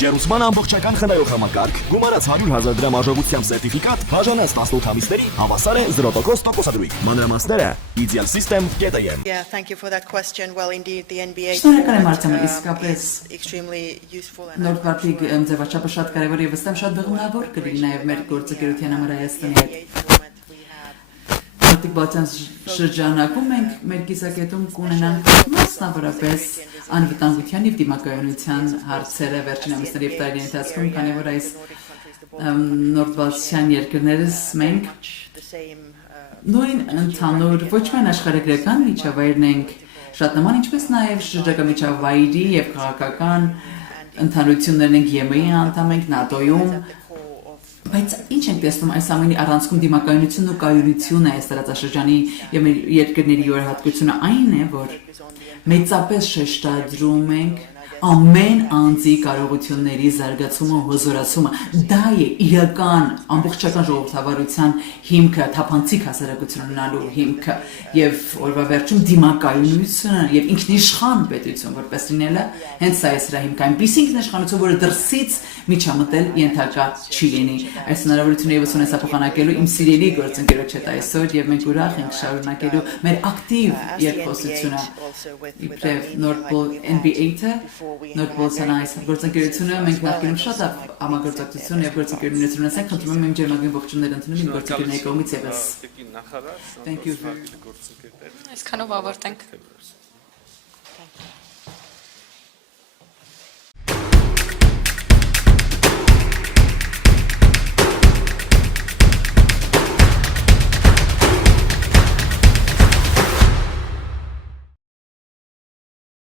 Ջերուսման ամբողջական խնայող համակարգ, գումարած 100,000 դրամ արժողությամբ սերտիֆիկատ, բաժանած 18 ամիսների, հավասար է 0% տոկոսադրույք։ Մանրամասները idealsystem.am. Yeah, thank you for that question. Well, indeed, the NBA Շնորհակալ եմ Արտեմը, իսկապես extremely useful and նոր վարդի ձևաչափը շատ կարևոր եւ վստահ շատ բեղմնավոր կլինի նաեւ մեր գործընկերության համար Հայաստանի հետ։ Մարդիկ բացան շրջանակում մենք մեր կիսակետում կունենանք մասնավորապես անվտանգության եւ դիմակայունության հարցերը վերջին ամիսների եւ տարիների ընթացքում, քանի որ այս նորբացիան երկրներս մենք նույն ընդհանուր ոչ միայն աշխարհագրական միջավայրն ենք շատ նման, ինչպես նաեւ շրջակա միջավայրի եւ քաղաքական ընդհանրություններն ենք ԵՄ-ի անդամ ենք, ՆԱՏՕ-ում, բայց ինչ ենք տեսնում այս ամենի առանցքում դիմակայունությունն ու կայունությունը այս տարածաշրջանի եւ մեր երկրների յուրահատկությունը այն է, որ մեծապես շեշտադրում ենք ամեն անձի կարողությունների զարգացումը, հզորացումը, դա է իրական ամբողջական ժողովրդավարության հիմքը, թափանցիկ հասարակություն ունենալու հիմքը եւ օրվա վերջում դիմակայունությունը եւ ինքնիշխան պետություն որպես լինելը հենց սա է սրա հիմքը, այնպես ինքնիշխանություն, որը դրսից միջամտել ենթակա չի լինի։ Այս հնարավորությունը եւս ունես փոխանակելու իմ սիրելի գործընկերոջ հետ այսօր եւ մենք ուրախ ենք շարունակելու մեր ակտիվ երկխոսությունը իբրև Նորբոլ NBA-ը Նորբոլցան այս գործընկերությունը մենք նախկինում շատ համագործակցություն եւ գործընկերություններ ունեցանք, խնդրում եմ իմ ջերմագին ողջուններ ընդունել իմ գործընկերների կողմից եւս։ Thank you. Այսքանով ավարտենք։